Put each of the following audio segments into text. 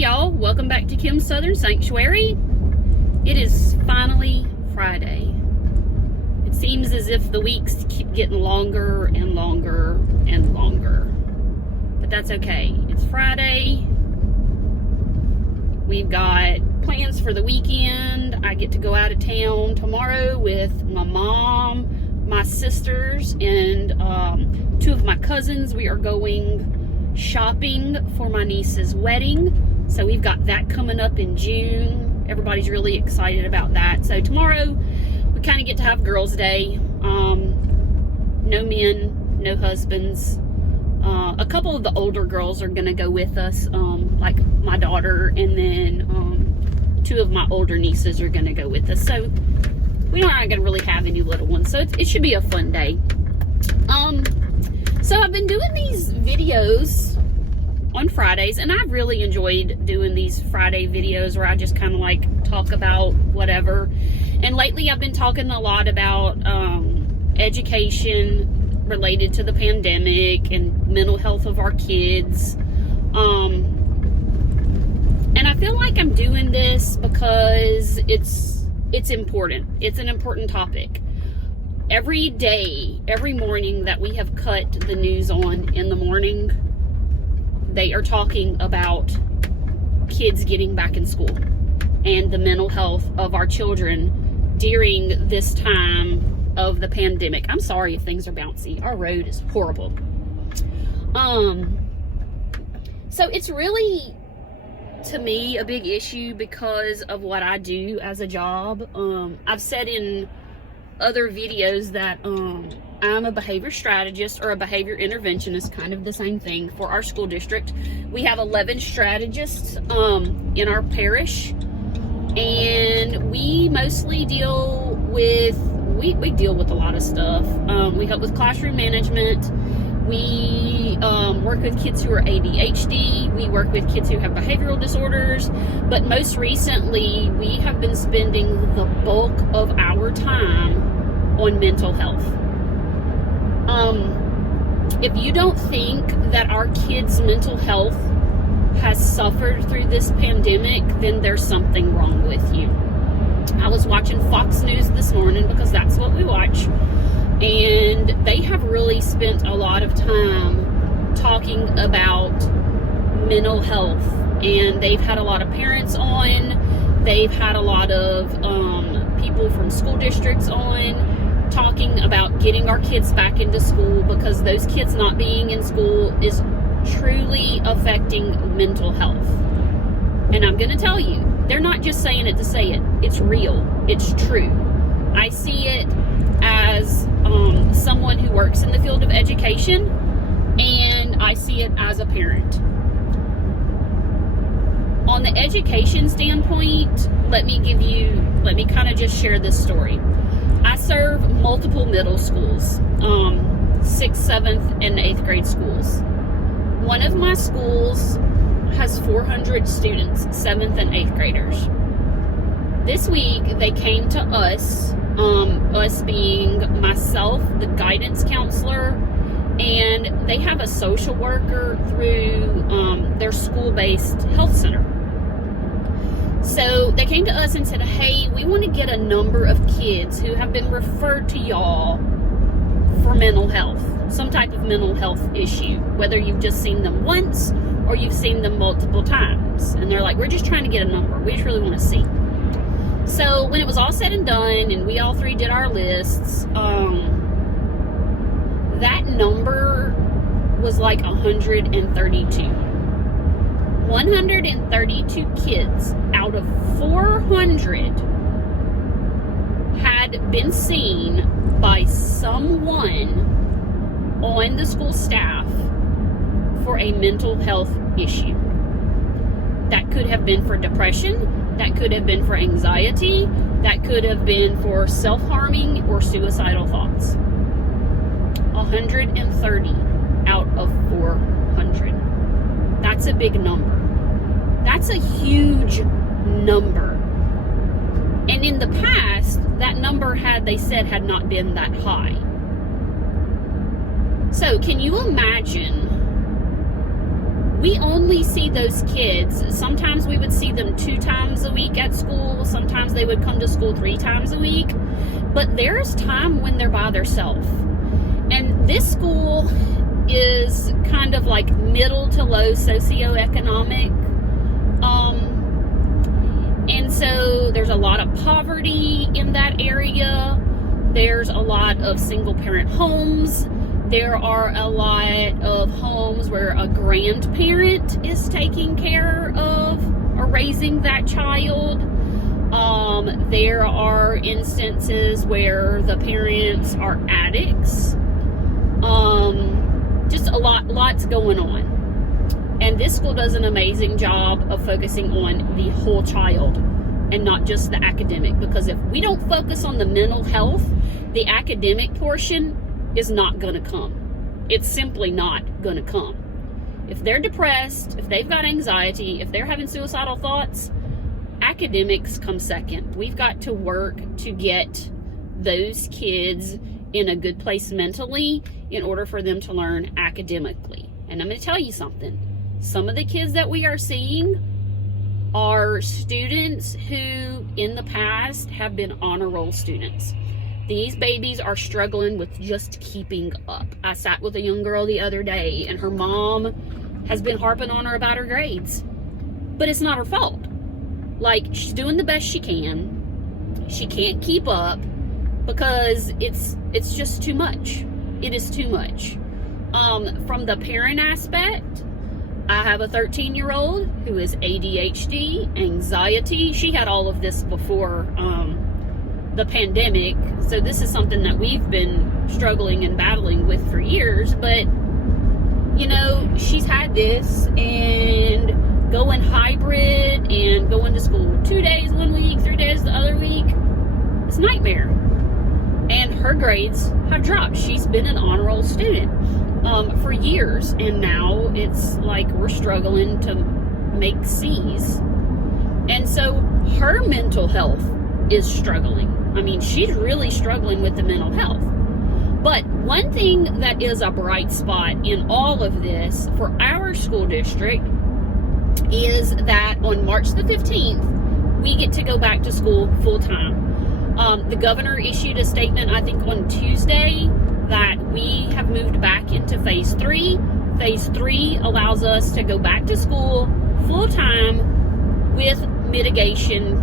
y'all, welcome back to Kim's Southern Sanctuary. It is finally Friday. It seems as if the weeks keep getting longer and longer and longer, but that's okay. It's Friday. We've got plans for the weekend. I get to go out of town tomorrow with my mom, my sisters, and two of my cousins. We are going shopping for my niece's wedding. So we've got that coming up in June. Everybody's really excited about that. So tomorrow we kind of get to have girls' day. No men, no husbands. A couple of the older girls are gonna go with us, like my daughter, and then two of my older nieces are gonna go with us. So we aren't gonna really have any little ones. So it should be a fun day. So I've been doing these videos on Fridays, and I've really enjoyed doing these Friday videos where I just kind of like talk about whatever. And lately I've been talking a lot about education related to the pandemic and mental health of our kids. And I feel like I'm doing this because it's important. It's an important topic. Every day, every morning that we have cut the news on in the morning, they are talking about kids getting back in school and the mental health of our children during this time of the pandemic. I'm sorry if things are bouncy. Our road is horrible. So it's really, to me, a big issue because of what I do as a job. I've said in other videos that I'm a behavior strategist or a behavior interventionist, kind of the same thing, for our school district. We have 11 strategists in our parish, and we mostly deal with we deal with a lot of stuff. We help with classroom management. We work with kids who are ADHD. We work with kids who have behavioral disorders. But most recently, we have been spending the bulk of our time on mental health. If you don't think that our kids' mental health has suffered through this pandemic, then there's something wrong with you. I was watching Fox News this morning because that's what we watch, and they have really spent a lot of time talking about mental health, and they've had a lot of parents on, they've had a lot of people from school districts on, talking about getting our kids back into school, because those kids not being in school is truly affecting mental health. And I'm going to tell you, they're not just saying it to say it. It's real. It's true. I see it as someone who works in the field of education, and I see it as a parent. On the education standpoint, let me kind of just share this story. I serve multiple middle schools, 6th, 7th, and 8th grade schools. One of my schools has 400 students, 7th and 8th graders. This week, they came to us, us being myself, the guidance counselor, and they have a social worker through their school-based health center. So they came to us and said, hey, we want to get a number of kids who have been referred to y'all for mental health, some type of mental health issue, whether you've just seen them once or you've seen them multiple times. And they're like, we're just trying to get a number. We just really want to see. So when it was all said and done and we all three did our lists, that number was like 132. 132 kids out of 400 had been seen by someone on the school staff for a mental health issue. That could have been for depression, that could have been for anxiety, that could have been for self-harming or suicidal thoughts. 130 out of 400. That's a big number. That's a huge number. And in the past, that number had not been that high. So can you imagine we only see those kids. Sometimes we would see them 2 times a week at school. Sometimes they would come to school 3 times a week. But there's time when they're by themselves. And this school is kind of like middle to low socioeconomic. And so there's a lot of poverty in that area. There's a lot of single parent homes. There are a lot of homes where a grandparent is taking care of or raising that child. There are instances where the parents are addicts. Just lots going on. And this school does an amazing job of focusing on the whole child and not just the academic. Because if we don't focus on the mental health, the academic portion is not going to come. It's simply not going to come. If they're depressed, if they've got anxiety, if they're having suicidal thoughts, academics come second. We've got to work to get those kids in a good place mentally in order for them to learn academically. And I'm going to tell you something. Some of the kids that we are seeing are students who in the past have been honor roll students. These babies are struggling with just keeping up. I sat with a young girl the other day, and her mom has been harping on her about her grades. But it's not her fault. Like, she's doing the best she can. She can't keep up because it's just too much. It is too much. From the parent aspect, I have a 13-year-old who is ADHD, anxiety. She had all of this before the pandemic, so this is something that we've been struggling and battling with for years. But you know, she's had this, and going hybrid and going to school 2 days one week, 3 days the other week, it's a nightmare. And her grades have dropped. She's been an honor roll student for years, and now it's like we're struggling to make C's. And so her mental health is struggling. I mean, she's really struggling with the mental health. But one thing that is a bright spot in all of this for our school district is that on March the 15th, we get to go back to school full time. The governor issued a statement, I think on Tuesday, that we have moved back into phase 3. Phase 3 allows us to go back to school full time with mitigation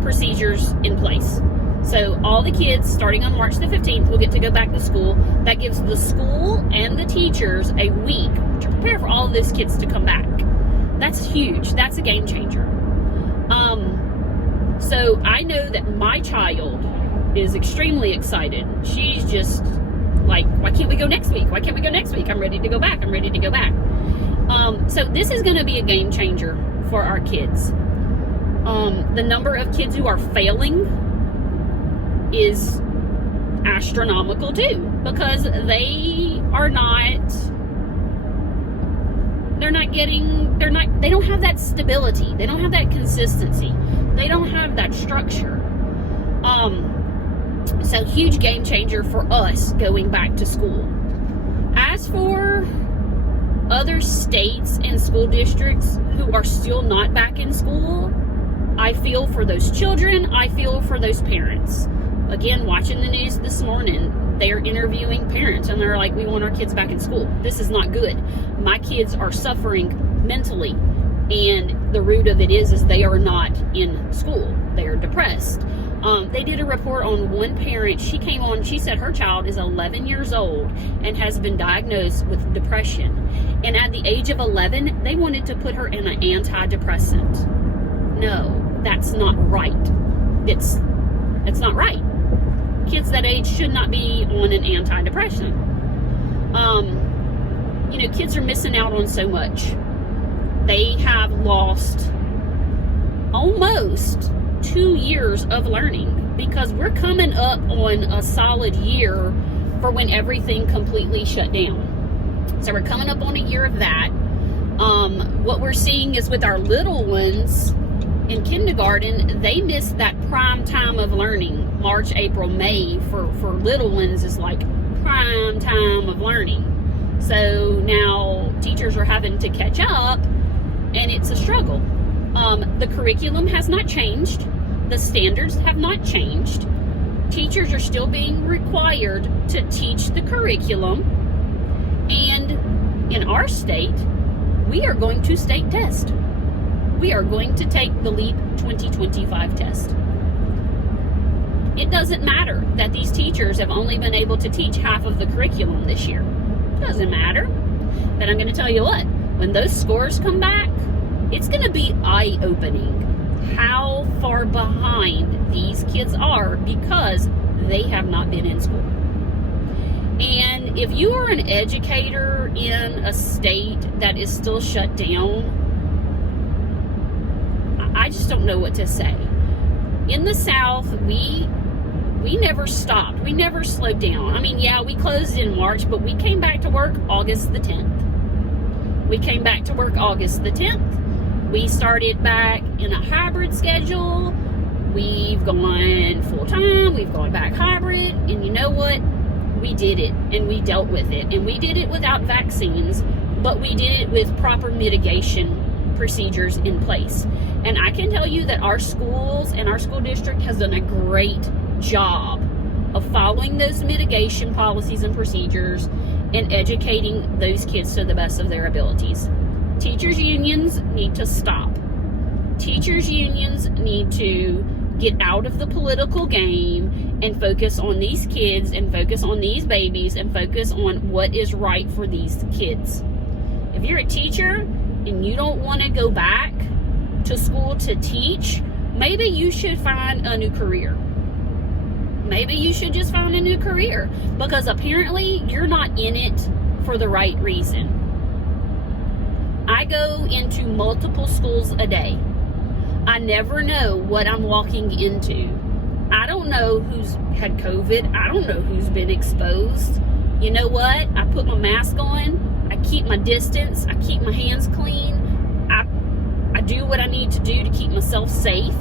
procedures in place. So all the kids starting on March the 15th will get to go back to school. That gives the school and the teachers a week to prepare for all of those kids to come back. That's huge. That's a game changer. So I know that my child is extremely excited. She's just like, why can't we go next week? Why can't we go next week? I'm ready to go back. I'm ready to go back. So this is going to be a game changer for our kids. The number of kids who are failing is astronomical too, because they don't have that stability. They don't have that consistency. They don't have that structure. So huge game changer for us going back to school. As for other states and school districts who are still not back in school, I feel for those children. I feel for those parents. Again, watching the news this morning, they're interviewing parents and they're like, we want our kids back in school. This is not good. My kids are suffering mentally, and the root of it is they are not in school. They are depressed. They did a report on one parent. She came on, she said her child is 11 years old and has been diagnosed with depression. And at the age of 11, they wanted to put her in an antidepressant. No, that's not right. It's not right. Kids that age should not be on an antidepressant. Kids are missing out on so much. They have lost almost 2 years of learning, because we're coming up on a solid year for when everything completely shut down. So we're coming up on a year of that. What we're seeing is with our little ones in kindergarten, they miss that prime time of learning. March, April, May for little ones is like prime time of learning. So now teachers are having to catch up, and it's a struggle. The curriculum has not changed. The standards have not changed. Teachers are still being required to teach the curriculum. And in our state, we are going to state test. We are going to take the LEAP 2025 test. It doesn't matter that these teachers have only been able to teach half of the curriculum this year. It doesn't matter. But I'm going to tell you what, when those scores come back, it's going to be eye-opening how far behind these kids are because they have not been in school. And if you are an educator in a state that is still shut down, I just don't know what to say. In the South, we never stopped. We never slowed down. I mean, yeah, we closed in March, but we came back to work August the 10th. We came back to work August the 10th. We started back in a hybrid schedule. We've gone full-time. We've gone back hybrid. And you know what? We did it, and we dealt with it. And we did it without vaccines, but we did it with proper mitigation procedures in place. And I can tell you that our schools and our school district has done a great job of following those mitigation policies and procedures and educating those kids to the best of their abilities. Teachers' unions need to stop. Teachers' unions need to get out of the political game and focus on these kids and focus on these babies and focus on what is right for these kids. If you're a teacher and you don't want to go back to school to teach, maybe you should find a new career. Maybe you should just find a new career because apparently you're not in it for the right reason. I go into multiple schools a day. I never know what I'm walking into. I don't know who's had COVID. I don't know who's been exposed. You know what? I put my mask on. I keep my distance. I keep my hands clean. I do what I need to do to keep myself safe.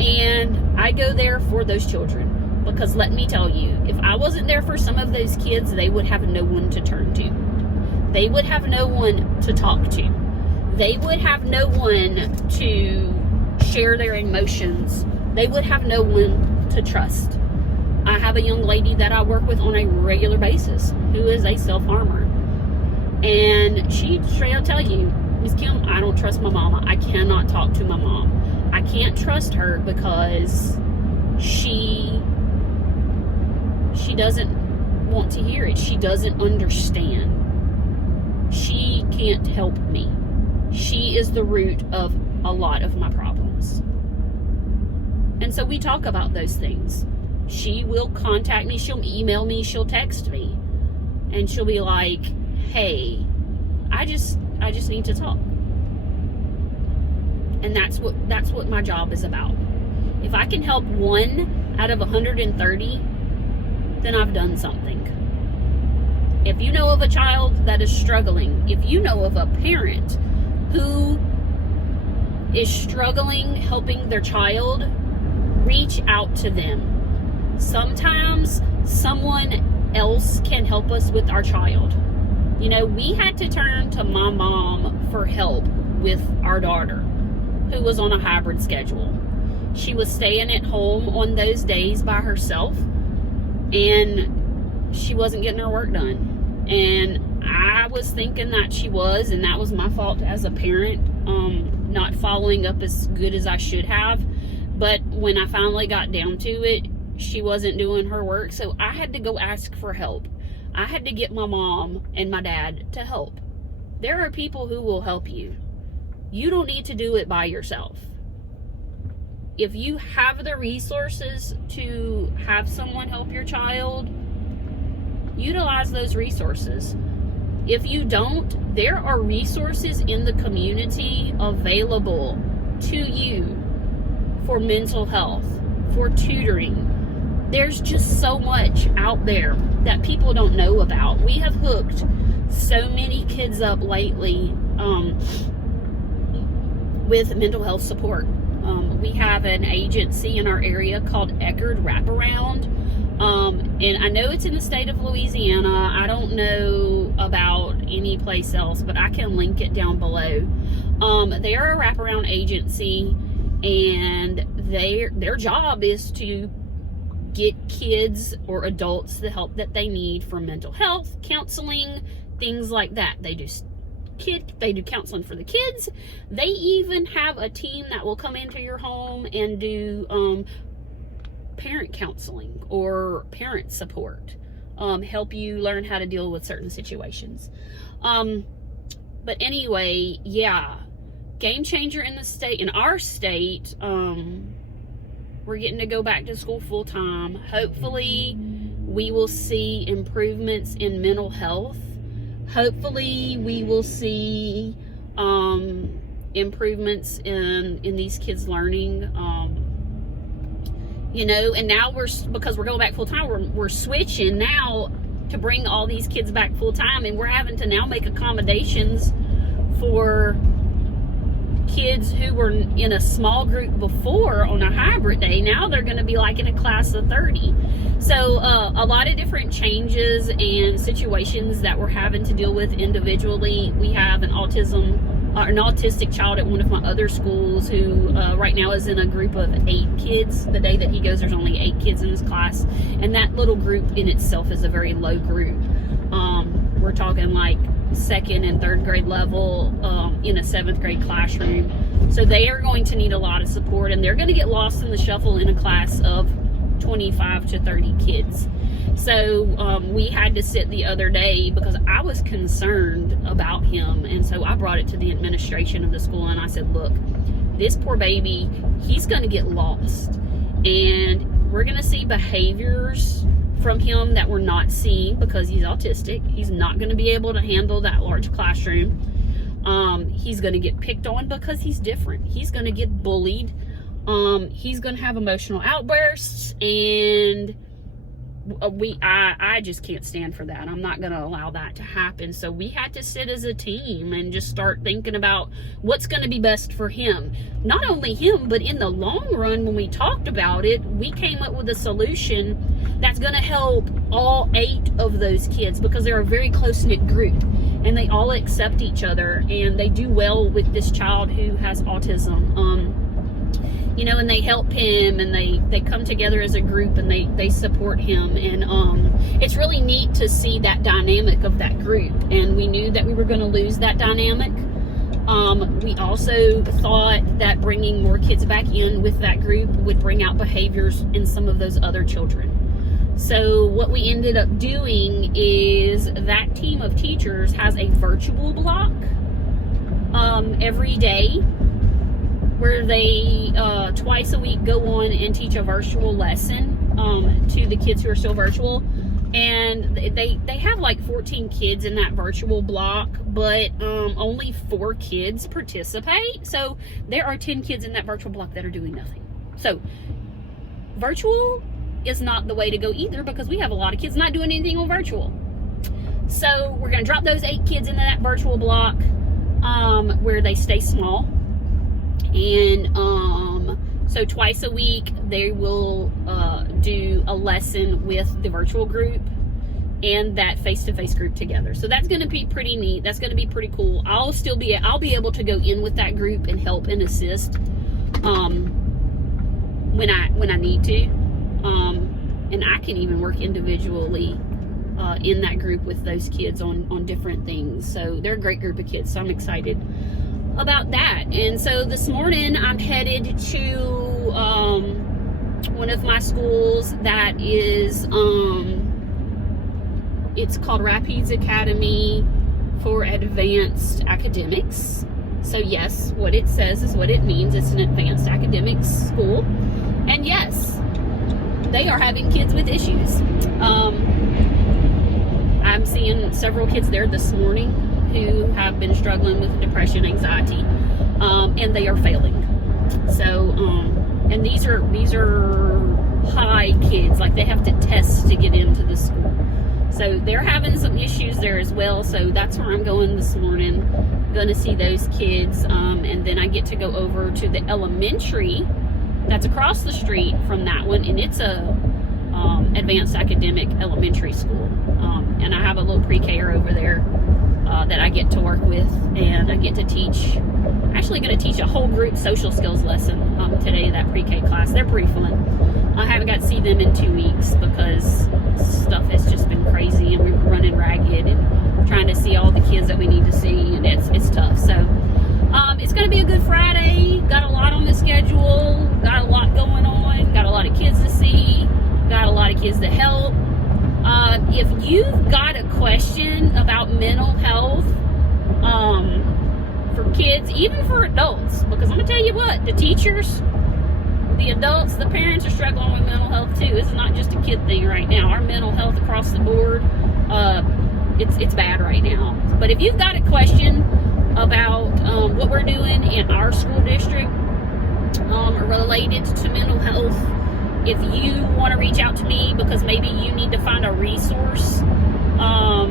And I go there for those children. Because let me tell you, if I wasn't there for some of those kids, they would have no one to turn to. They would have no one to talk to. They would have no one to share their emotions. They would have no one to trust. I have a young lady that I work with on a regular basis who is a self-harmer. And she straight up tell you, Ms. Kim, I don't trust my mama. I cannot talk to my mom. I can't trust her because she doesn't want to hear it. She doesn't understand. She can't help me. She is the root of a lot of my problems. And so we talk about those things. She will contact me, she'll email me, she'll text me. And she'll be like, hey, I just need to talk. And that's what my job is about. If I can help 1 out of 130, then I've done something. If you know of a child that is struggling, if you know of a parent who is struggling helping their child, reach out to them. Sometimes someone else can help us with our child. You know, we had to turn to my mom for help with our daughter who was on a hybrid schedule. She was staying at home on those days by herself, and she wasn't getting her work done. And I was thinking that she was, and that was my fault as a parent, not following up as good as I should have. But when I finally got down to it, she wasn't doing her work, so I had to go ask for help. I had to get my mom and my dad to help. There are people who will help you. You don't need to do it by yourself. If you have the resources to have someone help your child, utilize those resources. If you don't, there are resources in the community available to you for mental health, for tutoring. There's just so much out there that people don't know about. We have hooked so many kids up lately with mental health support. We have an agency in our area called Eckerd Wraparound. And I know it's in the state of Louisiana. I don't know about any place else, but I can link it down below. They are a wraparound agency, and their job is to get kids or adults the help that they need for mental health, counseling, things like that. They do counseling for the kids. They even have a team that will come into your home and do parent counseling or parent support, help you learn how to deal with certain situations. But anyway, yeah, game changer in our state. We're getting to go back to school full time. Hopefully we will see improvements in mental health. Hopefully we will see improvements in these kids learning. And now because we're going back full time, we're switching now to bring all these kids back full time, and we're having to now make accommodations for kids who were in a small group before on a hybrid day. Now they're going to be like in a class of 30. So a lot of different changes and situations that we're having to deal with individually. We have an autistic child at one of my other schools who right now is in a group of 8 kids. The day that he goes, there's only 8 kids in his class, and that little group in itself is a very low group. We're talking like 2nd and 3rd grade level in a 7th grade classroom. So they are going to need a lot of support, and they're going to get lost in the shuffle in a class of 25 to 30 kids. So we had to sit the other day because I was concerned about him, and so I brought it to the administration of the school, and I said, look, this poor baby, he's going to get lost, and we're going to see behaviors from him that we're not seeing because he's autistic. He's not going to be able to handle that large classroom. He's going to get picked on because he's different. He's going to get bullied. He's going to have emotional outbursts, and I just can't stand for that. I'm not going to allow that to happen. So we had to sit as a team and just start thinking about what's going to be best for him. Not only him, but in the long run, when we talked about it, we came up with a solution that's going to help all 8 of those kids, because they're a very close-knit group and they all accept each other, and they do well with this child who has autism. And they help him, and they come together as a group, and they support him, and it's really neat to see that dynamic of that group. And we knew that we were going to lose that dynamic. We also thought that bringing more kids back in with that group would bring out behaviors in some of those other children. So what we ended up doing is that team of teachers has a virtual block every day, where they twice a week go on and teach a virtual lesson to the kids who are still virtual. And they have like 14 kids in that virtual block, but only 4 kids participate. So there are 10 kids in that virtual block that are doing nothing. So virtual is not the way to go either, because we have a lot of kids not doing anything on virtual. So we're going to drop those 8 kids into that virtual block where they stay small. And so twice a week they will do a lesson with the virtual group and that face-to-face group together. So that's going to be pretty neat. That's going to be pretty cool. I'll be able to go in with that group and help and assist when I need to. And I can even work individually in that group with those kids on different things. So they're a great group of kids. So I'm excited about that. And so this morning I'm headed to one of my schools that is it's called Rapides Academy for Advanced Academics. So yes, what it says is what it means. It's an advanced academics school, and yes, they are having kids with issues. I'm seeing several kids there this morning who have been struggling with depression, anxiety, and they are failing. So, and these are high kids, like they have to test to get into the school. So they're having some issues there as well. So that's where I'm going this morning. Gonna see those kids, and then I get to go over to the elementary that's across the street from that one, and it's a advanced academic elementary school. And I have a little pre-K-er over there that I get to work with, and I get to teach. I'm actually going to teach a whole group social skills lesson today, that pre-K class. They're pretty fun. I haven't got to see them in 2 weeks because stuff has just been crazy, and we're running ragged and trying to see all the kids that we need to see, and it's tough. So it's going to be a good Friday. Got a lot on the schedule, got a lot going on, got a lot of kids to see, got a lot of kids to help. If you've got a question about mental health for kids, even for adults, because I'm going to tell you what, the teachers, the adults, the parents are struggling with mental health too. This is not just a kid thing right now. Our mental health across the board, it's bad right now. But if you've got a question about what we're doing in our school district related to mental health, if you want to reach out to me because maybe you need to find a resource, a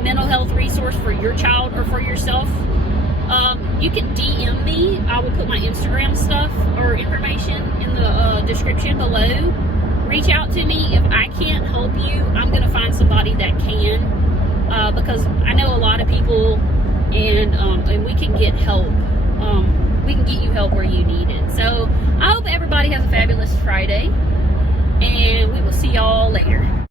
mental health resource for your child or for yourself, you can DM me. I will put my Instagram stuff or information in the description below. Reach out to me. If I can't help you, I'm going to find somebody that can, because I know a lot of people, and we can get help. We can get you help where you need it. So I hope everybody has a fabulous Friday, and we will see y'all later.